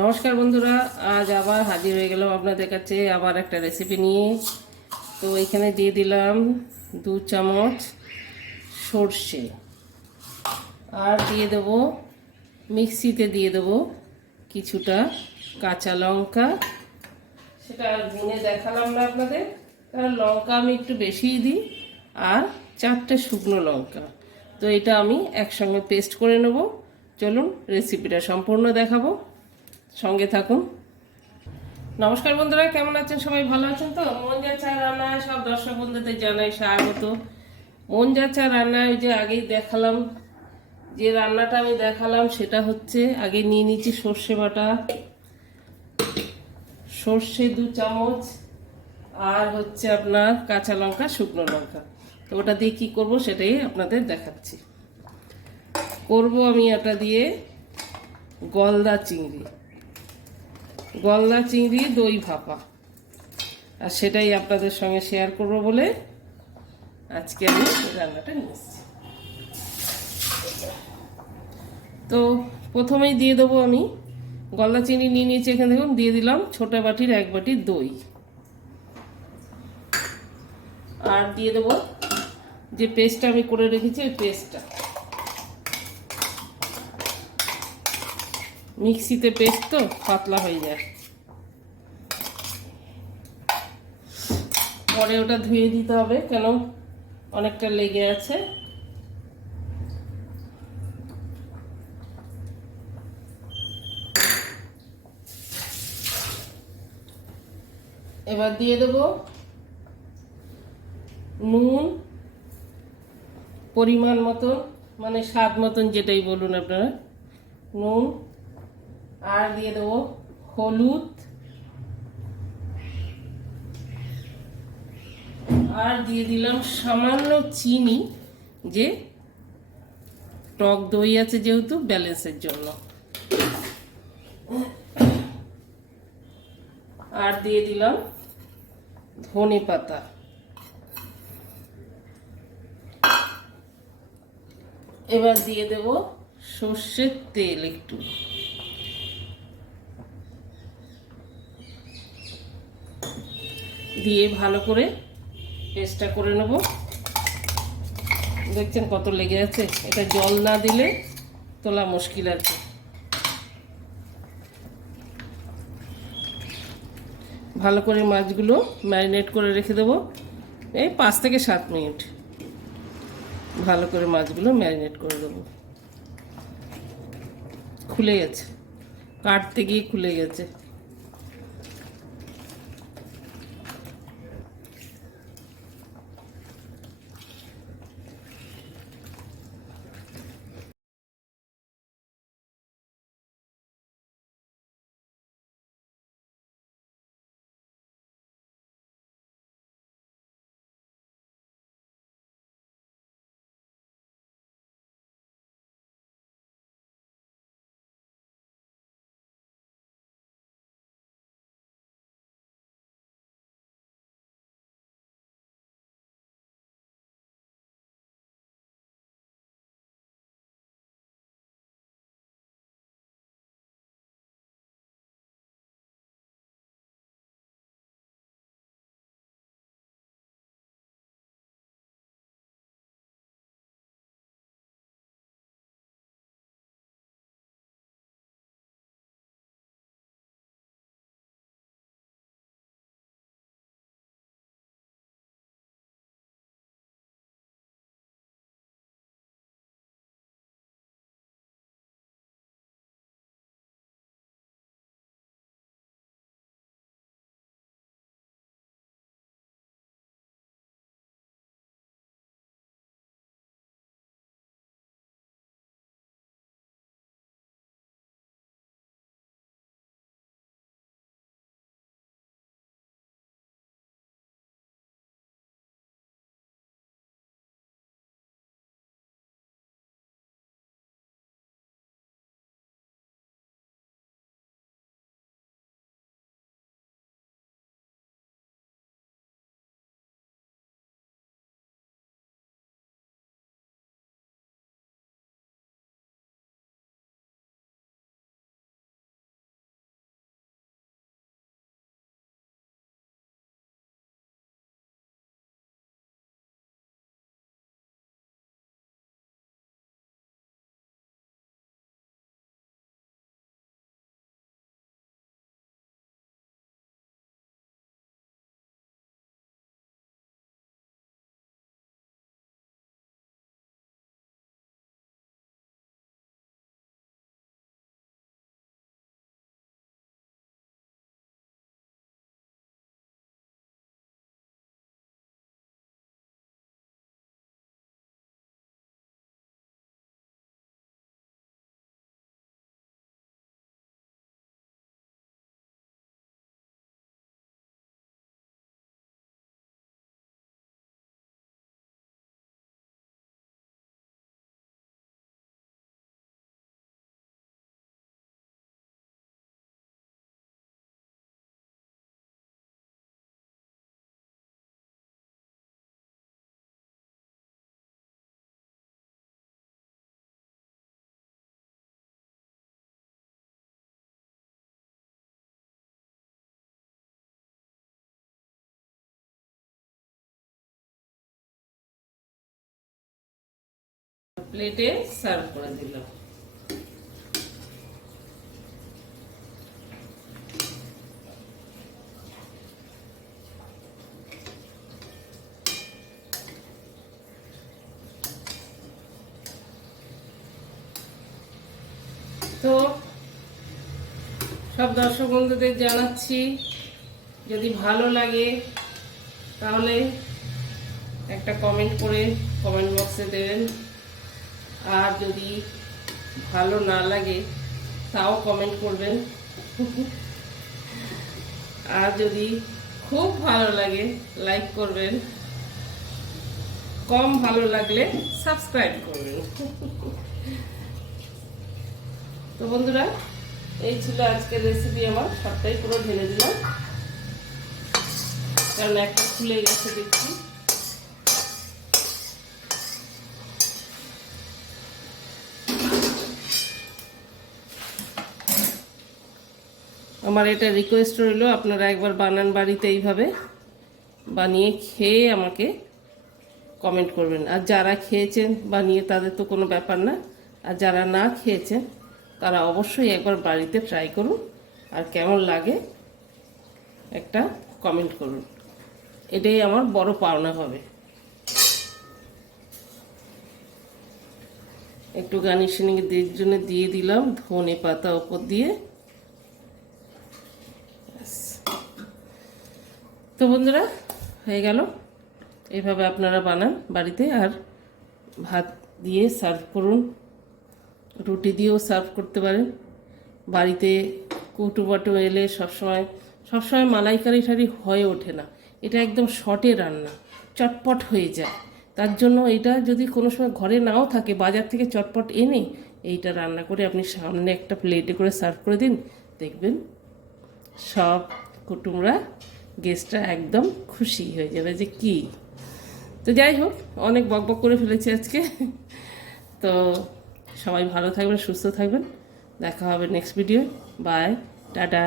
নমস্কার বন্ধুরা, আজ আবার হাজির হয়ে গেলাম আপনাদের কাছে আবার একটা রেসিপি নিয়ে। তো এখানে দিয়ে দিলাম 2 চামচ সর্ষে, আর দিয়ে দেবো মিক্সিতে দিয়ে দেবো কিছুটা কাঁচা লঙ্কা। সেটা আর গুনে দেখালাম না আপনাদের, কারণ লঙ্কা আমি একটু বেশিই দিই। আর 4টে শুকনো লঙ্কা। তো এটা আমি একসঙ্গে পেস্ট করে নেব। চলুন রেসিপিটা সম্পূর্ণ দেখাবো, সঙ্গে থাকুন। নমস্কার বন্ধুরা, কেমন আছেন? সবাই ভালো আছেন তো? মন যাচ্ছে রান্নায় সব দর্শক বন্ধুদের জানাই স্বাগত। মন যাচ্ছে রান্নায় ওই যে আগেই দেখালাম, যে রান্নাটা আমি দেখালাম সেটা হচ্ছে আগে নিয়ে নিচ্ছি সর্ষে বাটা, সর্ষে 2 চামচ, আর হচ্ছে আপনার কাঁচা লঙ্কা, শুকনো লঙ্কা। তো ওটা দিয়ে কি করব সেটাই আপনাদের দেখাচ্ছি। করব আমি এটা দিয়ে গলদা চিংড়ি, গলদা চিংড়ি দই ভাপা, আর সেটাই আপনাদের সঙ্গে শেয়ার করব বলে আজকে আমি রান্নাটা নিয়ে এসেছি। তো প্রথমেই দিয়ে দেবো আমি গলদা চিনি নিয়ে নিয়েছি। এখানে দেখুন দিয়ে দিলাম ছোটো বাটির 1 বাটি দই, আর দিয়ে দেবো যে পেস্টটা আমি করে রেখেছি ওই পেস্টটা। মিক্সিতে পেস্ট তো পাতলা হয়ে যায়, পরে ওটা ধুয়ে দিতে হবে, কেন অনেকটা লেগে আছে। এবার দিয়ে দেবো নুন পরিমাণ মতন, মানে স্বাদ মতন যেটাই বলুন আপনারা, নুন। আর দিয়ে দেবো হলুদ, আর দিয়ে দিলাম সামান্য চিনি, যে টক দই আছে যেহেতু, ব্যালেন্সের জন্য। আর দিয়ে দিলাম ধনে পাতা। এবার দিয়ে দেব সর্ষের তেল একটু, দিয়ে ভালো করে পেস্টটা করে নেব। দেখছেন কত লেগে আছে, এটা জল না দিলে তোলা মুশকিল আছে। ভালো করে মাছগুলো ম্যারিনেট করে রেখে দেবো এই 5 থেকে 7 মিনিট। ভালো করে মাছগুলো ম্যারিনেট করে দেবো। খুলে গেছে, কাটতে গিয়ে খুলে গেছে। প্লেটে সার্ভ করে দিলাম। তো সব দর্শক বন্ধুদের জানাচ্ছি, যদি ভালো লাগে তাহলে একটা কমেন্ট করে কমেন্ট বক্সে দেবেন, আর যদি ভালো না লাগে তাও কমেন্ট করবেন, আর যদি খুব ভালো লাগে লাইক করবেন, কম ভালো লাগলে সাবস্ক্রাইব করবেন। তো বন্ধুরা, এই ছিল আজকের রেসিপি আমার, সবটাই পুরো ঢেলে দিলাম কারণ একটা খুলে গেছে দেখছি। আমার এটা রিকোয়েস্ট রইল, আপনারা একবার বানান বাড়িতে, এইভাবে বানিয়ে খেয়ে আমাকে কমেন্ট করবেন। আর যারা খেয়েছেন বানিয়ে তাদের তো কোনো ব্যাপার না, আর যারা না খেয়েছেন তারা অবশ্যই একবার বাড়িতে ট্রাই করুন, আর কেমন লাগে একটা কমেন্ট করুন। এটাই আমার বড় পাওনা হবে। একটু গার্নিশিং এর জন্য দিয়ে দিলাম ধনে পাতা ওপর দিয়ে। তো বন্ধুরা, হয়ে গেল। এইভাবে আপনারা বানান বাড়িতে, আর ভাত দিয়ে সার্ভ করুন, রুটি দিয়েও সার্ভ করতে পারেন। বাড়িতে কুটুবাটু এলে সবসময় মালাইকারি ঠারি হয়ে ওঠে না, এটা একদম শর্টে রান্না, চটপট হয়ে যায়। তার জন্য এটা যদি কোনো সময় ঘরে নাও থাকে, বাজার থেকে চটপট এনে এইটা রান্না করে আপনি সামনে একটা প্লেটে করে সার্ভ করে দিন, দেখবেন সব কুটুমরা, গেস্টরা একদম খুশি হয়ে যাবে যে কি। তো যাই হোক, অনেক বকবক করে ফেলেছি আজকে। তো সবাই ভালো থাকবেন, সুস্থ থাকবেন, দেখা হবে নেক্সট ভিডিও। By, tata.